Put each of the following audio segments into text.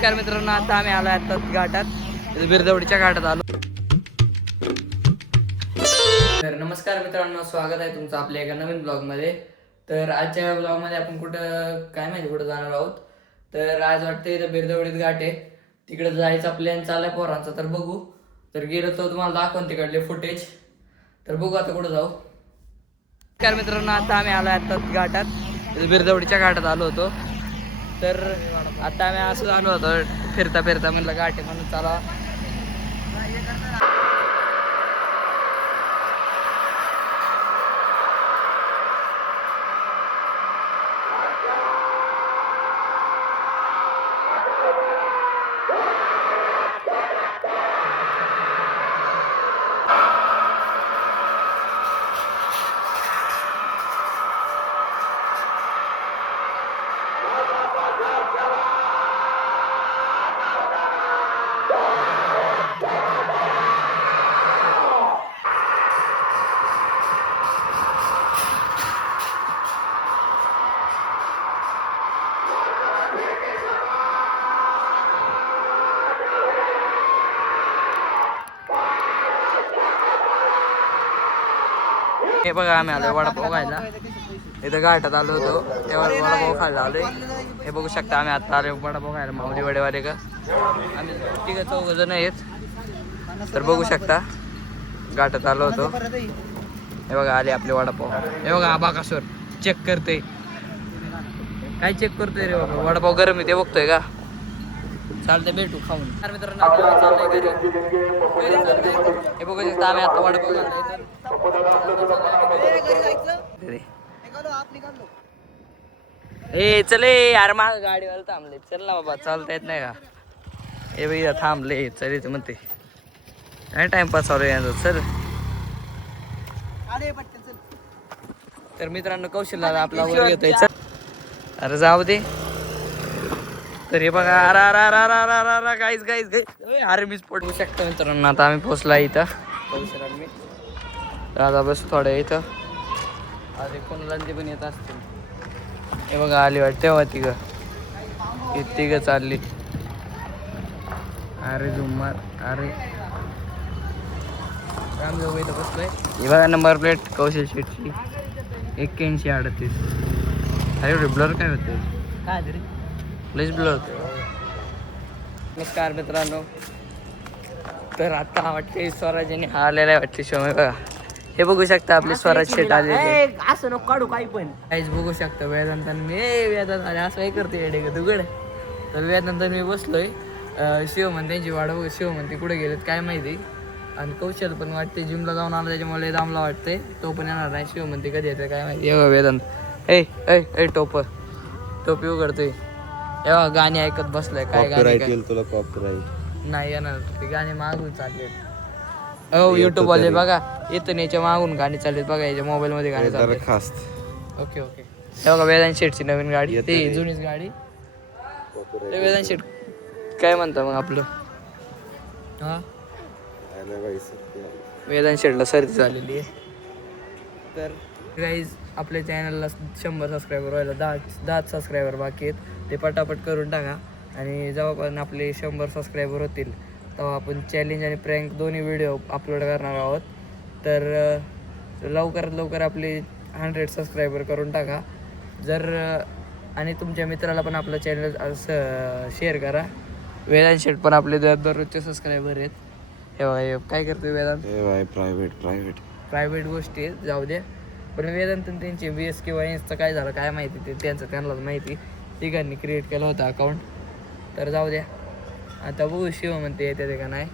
नमस्कार मित्रांनो, आता आम्ही आलो आता घाटात, बिरदवडीच्या घाटात आलो. तर नमस्कार मित्रांनो, स्वागत आहे तुमचं आपल्या एका नवीन ब्लॉगमध्ये. तर आजच्या ब्लॉगमध्ये आपण कुठं काय माहिती कुठं जाणार आहोत. तर आज वाटतं इथं बिरदवडीत घाट आहे, तिकडे जायचा प्लॅन चाललाय पोरांचा. तर बघू, तर गेलो तर तुम्हाला दाखवून तिकडले फुटेज. तर बघू आता कुठं जाऊ. नमस्कार मित्रांनो, आता आम्ही आलो आता घाटात, बिरदवडीच्या घाटात आलो होतो. तर आता आम्ही असं आलो होतो फिरता फिरता, म्हणलं घाट आहे म्हणून चला. हे बघा, आम्ही आलो वडापाव खायला. इथं घाटात आलो होतो तेव्हा वडापाव खायला आलोय. हे बघू शकता, आम्ही आता आलो वडापाव खायला. माऊली वडेवाले का आम्ही तिघं चौघ जण आहेत. तर बघू शकता, घाटात आलो होतो. हे बघा आले आपले वडापाव. हे बघा बाकासवर चेक करते, काय चेक करतोय रे बाबा. वडापाव गरम आहे ते बघतोय का. चालतंय, भेटू खाऊन. तर मित्रांनो, आपल्याला चाललंय घरी चाललंय. हे बघू शकता, आम्ही आता वडापाव खाल्लाय. ए चले यार, माग गाडीवाला थांबले. चल ना बाबा, चालता येत नाही का. हे भैया थांबले, चल म्हणते काय टाइमपास चालू आहे. चल. तर मित्रांनो, कौशलला आपला वर येतोय. अरे जाऊ दे. तर हे बघा, अरे गाईज गाईज गाईज, अरे मीच पडवू शकतो मित्रांनो. आता आम्ही पोचला इथं कौशल. आता बस थोडं इथं. अरे कोणाला ते पण येत असतील. हे बघा आली वाटते तेव्हा तिघं चालली. अरे जुम्मार, अरे रामदेव इथं बसलोय. हे बघा नंबर प्लेट कौशल शेटची 8138. अरे ब्लर काय होते, काय तरी प्लीज ब्लर होते. नमस्कार मित्रांनो, तर आता वाटते स्वराजाने हा आलेला आहे वाटते शो. बघा, हे बघू शकता आपले स्वराज शेट आलेले. असं नको काढू काही पण. काहीच बघू शकता वेदांतांनी वेदांत आले असं काय करते येडे का तुगड. तर वेदांतांनी मी बसलोय. शिवमन त्यांची वाढ बघ. शिवमन ते कुठे गेलेत काय माहिती. आणि कौशल पण वाटते जिमला जाऊन आला, त्याच्यामुळे दामला वाटते तो पण येणार नाही. शिवमन ते कधी येते काय माहिती. ये वेदांत, ए टोपी उघडतोय. एव्हा गाणी ऐकत बसलाय. काय गाणी तुला कॉपीराइट नाही येणार, ते गाणी मागून चालले. हो युट्यूब वाले बघा, येतं याच्या मागून गाणी चाललेत बघा. याच्या मोबाईल मध्ये गाणी चालले. Okay okay. हे बघा वेदांत शेटची नवीन गाडी, ते जुनीच गाडी. ते वेदांत शेट काय म्हणता मग आपलं. हा, वेदांत शेटला सर्दी झालेली आहे. तर गाईज, आपल्या चॅनलला 100 सबस्क्रायबर व्हायला 10 सबस्क्रायबर बाकी आहेत. ते पटापट करून टाका. आणि जेव्हा पण आपले 100 सबस्क्रायबर होतील तेव्हा आपण चॅलेंज आणि प्रँक दोन्ही व्हिडिओ अपलोड करणार आहोत. तर लवकरात लवकर आपले 100 सबस्क्रायबर करून टाका. जर आणि तुमच्या मित्राला पण आपलं चॅनल शेअर करा. वेदांत शेट पण आपले दररोजचे सबस्क्रायबर आहेत. हे काय करतो वेदांत, प्रायव्हेट गोष्टी आहेत, जाऊ द्या. पण वेदांत त्यांची VS किंवा इन्स्टा काय झालं काय माहिती, ते त्यांनाच माहिती. तिघांनी क्रिएट केलं होतं अकाउंट. तर जाऊ द्या, आता बघू शिव म्हणते येते ते का नाही.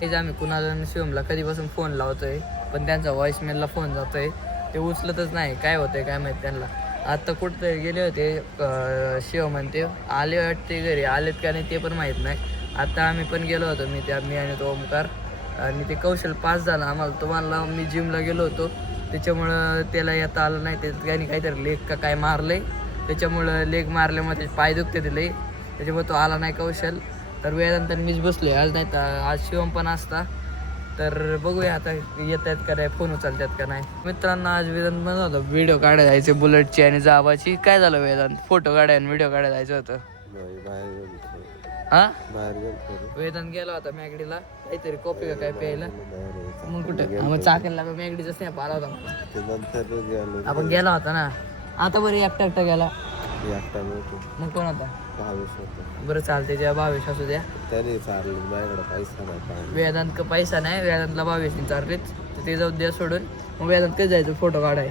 हेच आम्ही कुणाला शिवमला कधीपासून फोन लावतोय, पण त्यांचा व्हॉइसमेलला फोन जातोय, ते उचलतच नाही. काय होतंय काय माहिती त्यांना. आत्ता कुठं गेले होते शिव म्हणते, आले वाटते घरी, आलेत का नाही ते पण माहीत नाही. आता आम्ही पण गेलो होतो, मी आणि तो ओमकार. आणि ते कौशल पास झाला आम्हाला. तुम्हाला मी जिमला गेलो होतो त्याच्यामुळं त्याला येता आलं नाही. ते त्याने काहीतरी लेग का काय मारले, त्याच्यामुळं लेग मारल्यामुळे त्याचे पाय दुखते दिले, त्याच्यामुळे तो आला नाही कौशल. तर वेदांताने मीच बसलो आज, नाही तर आज शिवम पण असता. तर बघूया आता येत आहेत का नाही, फोन उचलतात का नाही. मित्रांनो, आज वेदांत म्हणत होतं व्हिडिओ काढायला जायचे बुलेटची आणि जावाची. काय झालं वेदांत, फोटो काढाय आणि व्हिडिओ काढायला जायचं होतं. हा बाहेर गेलो वेदांत गेला होता मॅगडीला काहीतरी कॉफी का काय प्यायला. बाहेर मग कुठे मग चाकणला मॅगडीचा स्नॅप आला होता मला. ते नंतर गेलो आपण गेला होता ना. आता बरं एकटा एकटा गेला. एकटा नव्हतो मग कोण होता? 22 होतो. बरं चालते ज्या 22 असू द्या. त्याने चारलं माझ्याकडे पैसा नाही पाहिजे. वेदांत का पैसा नाही वेदांतला 22 चाललेच तर ते जाऊ द्या सोडून. मग वेदांत कधी जायचं फोटो काढाय?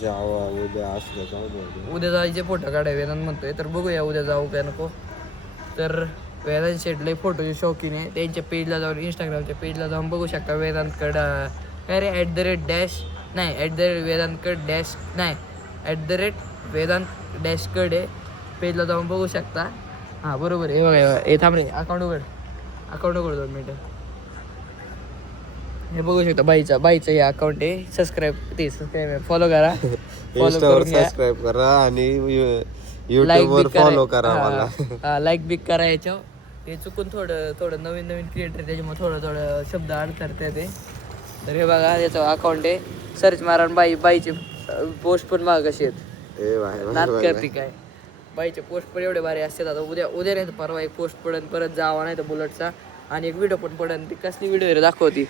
जेव्हा उद्या असलं जाऊ दे. उद्या जायचे फोटो काढाय वेदांत म्हणतोय तर बघूया उद्या जाऊ काय नको. तर वेदांत शेटले फोटोचे शौकीन आहे. त्यांच्या पेजला जाऊन इंस्टाग्रामच्या पेजला जाऊन बघू शकता वेदांतकडं काय रे @डॅश नाही वेदांतकड डॅश नाही @वेदांत डॅशकड आहे. पेजला जाऊन बघू शकता. हां बरोबर आहे. बघा हे थांब रे अकाउंट उघड 2 मिनटं. हे बघू शकता बाईचं हे अकाउंट आहे. सबस्क्राईब फॉलो करा. इंस्टावर सबस्क्राईब करा आणि युट्यूबवर फॉलो करा मला. लाईक बिक करा याच्यावर. ते चुकून थोडं नवीन क्रिएटर त्याच्यामुळे थोडं शब्द अडकरते ते. तर हे बघा याचं अकाउंट आहे. सर्च मारा बाईचे पोस्ट पण बघा कशी आहेत. नाच करते काय बाईचे पोस्ट पण एवढे भारी असतात. आता उद्या नाही तर परवा एक पोस्ट पडेल परत जावा नाही तर बुलेटचा आणि एक व्हिडिओ पण पडेल. ती कसली व्हिडिओ दाखवती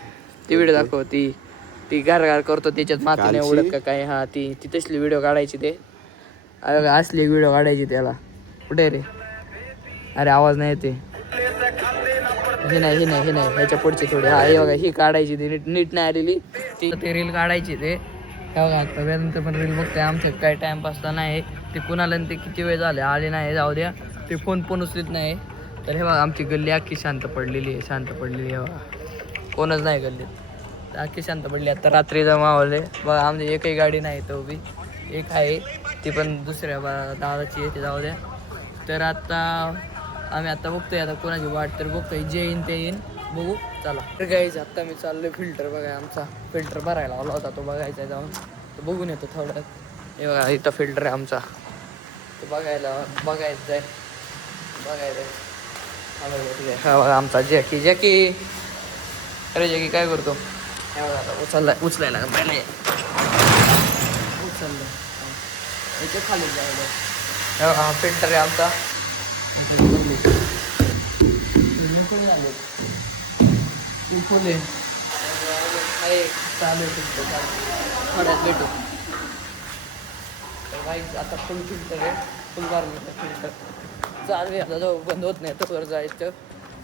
ती गार करतो त्याच्यात माती नाही उडत का काय. हा ती तसली व्हिडिओ काढायची ते असली एक व्हिडिओ काढायची त्याला. कुठे रे अरे आवाज नाही येते. हे नाही ह्याच्या पुढची थोडी. हा हे बघा ही काढायची ती नीट नाही आलेली ती रील काढायची ते. हे बघा आता वेदांत पण रील बघताय. आमचं काही टाइमपासला नाही ते कुणाला ते किती वेळ झाले आले नाही जाऊ द्या. ते फोन उचलत नाही. तर हे बघा आमची गल्ली अख्खी शांत पडलेली आहे. हे बघा कोणच नाही गल्लीत अख्खी शांत पडली. आता रात्री जमावले बघा आमची एकही गाडी नाही तर उभी एक आहे ती पण दुसऱ्या दादाची आहे ते जाऊ द्या. तर आम्ही आता बघतोय आता कोणाची वाट तर बघतोय जे येईन ते येईन बघू चला. तर गाईज आत्ता मी चाललोय फिल्टर बघा आमचा फिल्टर भरायला आला होता तो बघायचा जाऊन तर बघून येतो थोडं. हे बघा इथं फिल्टर आहे आमचा तो बघायचं आहे. हा बघा आमचा जॅकी अरे जॅकी काय करतो? हे बघा आता उचलायला पहिला उचललं याच्या खाली जायला. हा फिल्टर आहे आमचा. फुले चालू थोड्यात भेटू. बाईक आता फुल फिल्टर आहे. फुल भरलं फिल्टर चालू आहे. आता जो बंद होत नाही तर जायचं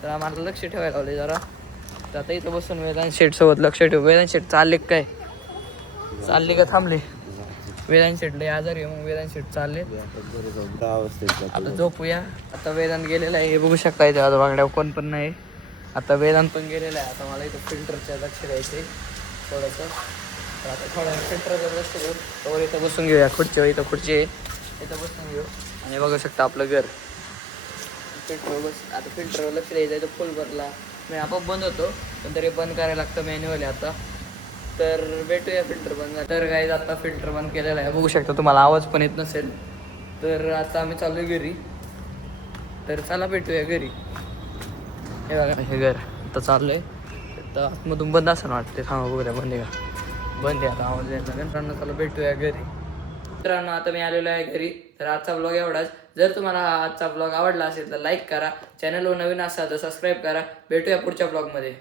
तर आम्हाला लक्ष ठेवायला लावले जरा. तर आता इथं बसून वेदांत शेटसोबत लक्ष ठेवू. वेदांत शेट चालले का थांबले? वेदांत शेटले आजारी आहे मग वेदांत शेट चालले. आता झोपूया. आता वेदांत गेलेला आहे हे बघू शकता. इथे आता बांगड्या कोण पण नाही. आता वेदांत पण गेलेला आहे. आता मला इथं फिल्टरच्या लक्ष द्यायचं आहे थोडंसं. तर आता थोडं फिल्टरचं लक्ष देऊ तर इथं बसून घेऊया. इथं खुर्ची आहे इथं बसून घेऊ. आणि बघू शकता आपलं घर आता फिल्टरवर लक्ष द्यायचं आहे. तो फुल भरला मी आपोआप बंद होतो पण तरी बंद करायला लागतं मॅन्युअली आता. तर भेटूया फिल्टर बंद. तर काही आता फिल्टर बंद केलेला आहे बघू शकता. तुम्हाला आवाज पण येत नसेल. तर आता आम्ही चालू आहे घरी. तर चला भेटूया घरी. हे बघा हे घर आता चाललं आहे. तर आतमधून बंद असं वाटते. थांबा बघूया बंद आहे का? बंद आहे आता आवाज यायला. मित्रांनो चला भेटूया घरी. मित्रांनो आता मी आलेलो आहे घरी. तर आजचा ब्लॉग एवढाच. जर तुम्हाला हा आजचा ब्लॉग आवडला असेल तर लाईक करा. चॅनलवर नवीन असाल तर सबस्क्राईब करा. भेटूया पुढच्या ब्लॉगमध्ये.